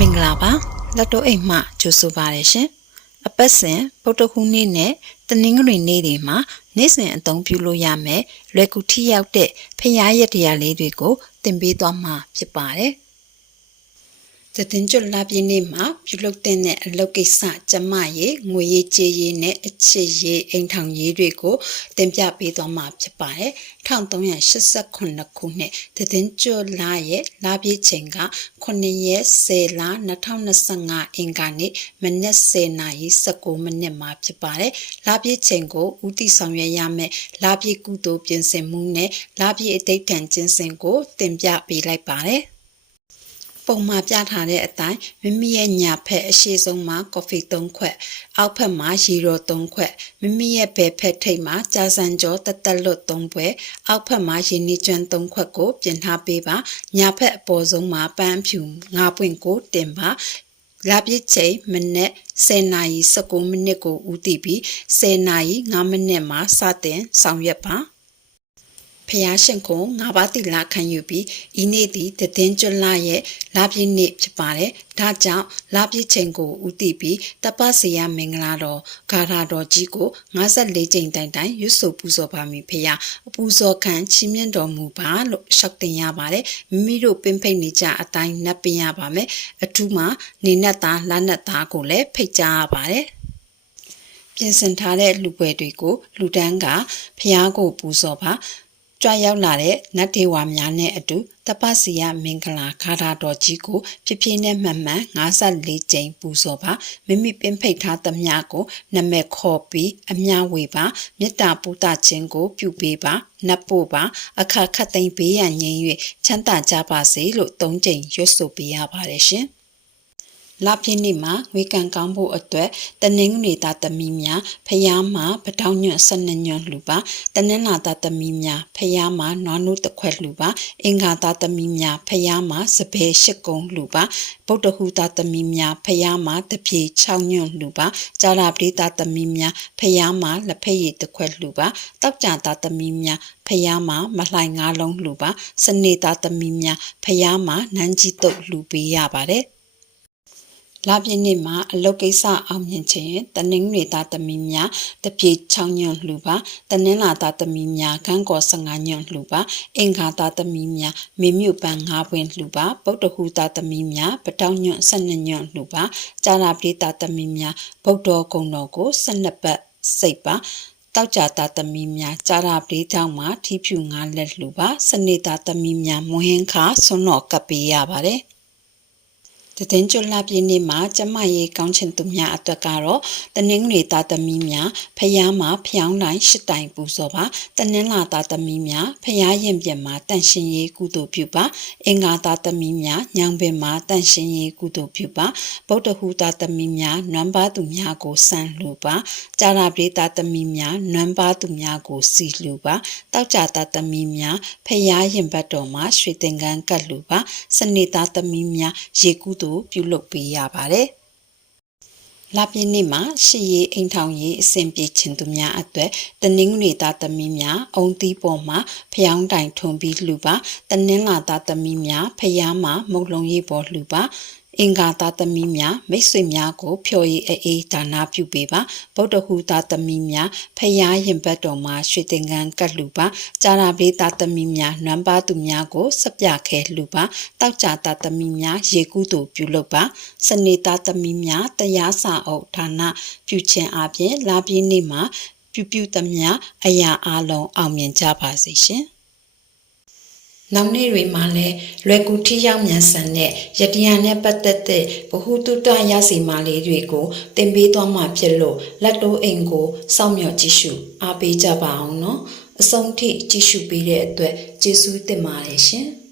မင်္ဂလာပါလက်တော့အိမ်မှကြိုဆိုပါရရှင်အပတ်စဉ်ပုတ်တခုနေ့နဲ့တနင်္ဂနွေနေ့တွေမှာနေ့စဉ်အသုံးပြုလို့ရမယ်လွယ်ကူထိရောက်တဲ့ဖျားရက်တရားလေးတွေကို သင်ပေးသွားမှာဖြစ်ပါတယ် သတင်ကျွလာပြင်းနေ့မှာပြုလုပ်တဲ့အလုပ်ကိစ္စကျမရေးငွေရေးကြေးရေးနဲ့အချစ်ရေးအိမ်ထောင်ရေးတွေကိုတင်ပြပေးသွားမှာဖြစ်ပါတယ်1389ခုနှစ်သတင်ကျွလာရဲ့လာပြည့်ချိန်က9ရက်10လ2025အင်္ဂါနေ့မနက်10နာရီ19မိနစ်မှာဖြစ်ပါတယ်လာပြည့်ချိန်ကိုဦးတည်ဆောင်ရွက်ရမယ်လာပြည့်ကုသိုလ်ပြင်ဆင်မှုနဲ့လာပြည့်အတိတ်ကံကျင့်စဉ်ကိုတင်ပြပေးလိုက်ပါတယ် ပုံမှာပြထားတဲ့အတိုင်းမိမိရဲ့ညာဖက်အရှိဆုံးမှာကော်ဖီ3ခွက်အောက်ဖက်မှာရေရော3ခွက်မိမိရဲ့ဘယ်ဖက်ထိပ်မှာကြာစံကြောတသက်လွတ်3ပွဲအောက်ဖက်မှာရေနီကျွမ်း3ခွက်ကိုပြင်ထားပေးပါညာဖက်အပေါ်ဆုံးမှာပန်းဖြူ9ပွင့်ကိုတင်ပါလာပြည့်ချိန်မိနစ်10နာရီ19မိနစ်ကိုဦးတည်ပြီး10နာရီ9မိနစ်မှာစတင်ဆောင်ရွက်ပါ ဖျားရှင်ကိုငါးပါးတိလာခံယူပြီးဤနေ့သည်တည်င်းကျွလရဲ့လာပြည့်နေ့ဖြစ်ပါတယ်။ဒါကြောင့်လာပြည့်ချိန်ကိုဦးတည်ပြီးတပစီယမင်္ဂလာတော်ဂါရာတော်ကြီးကို54ကြိမ်တိုင်တိုင်ရွတ်ဆိုပူဇော်ပါမည်ဖျား။အပူဇော်ခံချီးမြှင့်တော်မူပါလို့ရှောက်တင်ရပါတယ်။မိမိတို့ပင်ဖိတ်နေကြအတိုင်းနှပ်ပင်ရပါမယ်။အထူးမှာနေနက်သားလက်နက်သားကိုလည်းဖိတ်ကြားရပါတယ်။ပြင်ဆင်ထားတဲ့လူပွဲတွေကိုလူတန်းကဖျားကိုပူဇော်ပါ ကြွရောက်လာတဲ့နတ်ဒေဝများနဲ့အတူတပစီယမင်္ဂလာခါရတော်ကြီးကိုဖြစ်ဖြစ်နဲ့မှန်မှန်54ကြိမ်ပူဇော်ပါမိမိပင်ဖိတ်ထားသမျှကိုနမက်ခေါ်ပြီးအမြဝေပါမေတ္တာပူတာခြင်းကို ပြုပေးပါနတ်ဖို့ပါအခါခတ်သိမ်းပေးရန်ငြိမ်း၍ချမ်းသာကြပါစေလို့သုံးကြိမ်ရွတ်ဆိုပေးရပါတယ်ရှင် လပြည့်နေ့မှာဝေကံကောင်းဖို့အတွက်တနင်္ဂနွေသားသမီးများဖျားမှာပတောင်းညွန့်၁၂ညွန့်လှူပါတနင်္လာသားသမီးများဖျားမှာနွားနို့တစ်ခွက်လှူပါအင်္ဂါသားသမီးများဖျားမှာစပယ်ရှစ်ကုံလှူပါဗုဒ္ဓဟူသားသမီးများဖျားမှာတပြေ6ညွန့်လှူပါကြာလာပရိသသမီးများဖျားမှာလက်ဖက်ရည်တစ်ခွက်လှူပါတောက်ကြသားသမီးများဖျားမှာမလှိုင်ငါးလုံးလှူပါစနေသားသမီးများဖျားမှာနန်းကြီးတုပ်လှူပေးရပါတယ် လာပြည့်နေ့မှာအလုတ်ကိစ္စအောင်မြင်ခြင်းတနင်္ဂနွေသားသမီးများတပြေ6ညွန့်လှူပါတနင်္လာသားသမီးများခန်းကော်15ညွန့်လှူပါအင်္ဂါသားသမီးများမေမြုပ်ပန်း5ပွင့်လှူပါဗုဒ္ဓဟူသားသမီးများပတောင်းညွန့်12ညွန့်လှူပါကြာနာပိသားသမီးများဗုဒ္ဓဂုံတော်ကို12ပတ်စိတ်ပါတောက်ကြတာသမီးများကြာရာပရိတောင်းမှာထီးဖြူငါလက်လှူပါစနေတာသမီးများမွဟင်းခါဆွန်းတော်ကပ်ပေးရပါတယ် တည်င်းကျွလပြည့်နေ့မှာကျမရေးကောင်းချင်သူများအတွက်ကတော့တနင်္ဂနွေသားသမီးများဖျားမှာဖျောင်းတိုင်းရှစ်တိုင်ပူဇော်ပါတနင်္လာသားသမီးများဖျားရင်ပြင်မှာတန့်ရှင်ရေးကုသိုလ်ပြုပါအင်္ဂါသားသမီးများညောင်ပင်မှာတန့်ရှင်ရေးကုသိုလ်ပြုပါဗုဒ္ဓဟူသားသမီးများနွမ်းပါသူများကိုစံလှူပါကြာရာပရိသားသမီးများနွမ်းပါသူများကိုစီလှူပါတောက်ကြသားသမီးများဖျားရင်ဘတ်တော်မှာရွှေသင်္ကန်းကတ်လှူပါစနေသားသမီးများရေကုသိုလ်သို့ပြုလုပ်ပေးရပါတယ်။လပြည့်နေ့မှာရှေ့ရီအိမ်ထောင်ရေးအဆင်ပြေခြင်းသူများအတွက်တနင်္ဂနွေသားသမီးများအုံသီးပေါ်မှာဖျောင်းတိုင်ထုံပြီးလှူပါတနင်္လာသားသမီးများဖျားမှာမုတ်လုံးရေးပေါ်လှူပါ အင်္ဂါသားသမီးများမိတ်ဆွေများကိုဖျော်ရည်အေးဒါနာပြုပေးပါဗုဒ္ဓဟူသားသမီးများဖယားရင်ဘတ်တော်မှာရွှေသင်္ကန်းကတ်လူပါကြာရာဘေးသားသမီးများနွမ်းပါသူများကိုစပြခဲလူပါတောက်ကြသားသမီးများရေကူးသူပြုလုပ်ပါစနေသားသမီးများတရားစာအုပ်ဌာနပြုခြင်းအပြင်လာပြည့်နေ့မှာ ပြုပြုသမျှအရာအလုံးအောင်မြင်ကြပါစေရှင် နောက်နေ့တွေမှာလည်းလွယ်ကူထိရောက်မြန်ဆန်တဲ့ယတရားနဲ့ပတ်သက်တဲ့ဗဟုသုတရစီမာလေးတွေကိုသင်ပေးသွားမှာဖြစ်လို့လက်တိုးအိမ်ကိုစောင့်မျှော်ကြည့်ရှုအားပေးကြပါအောင်နော်အဆုံးထိကြည့်ရှုပေးတဲ့အတွက်ကျေးဇူးတင်ပါတယ်ရှင်။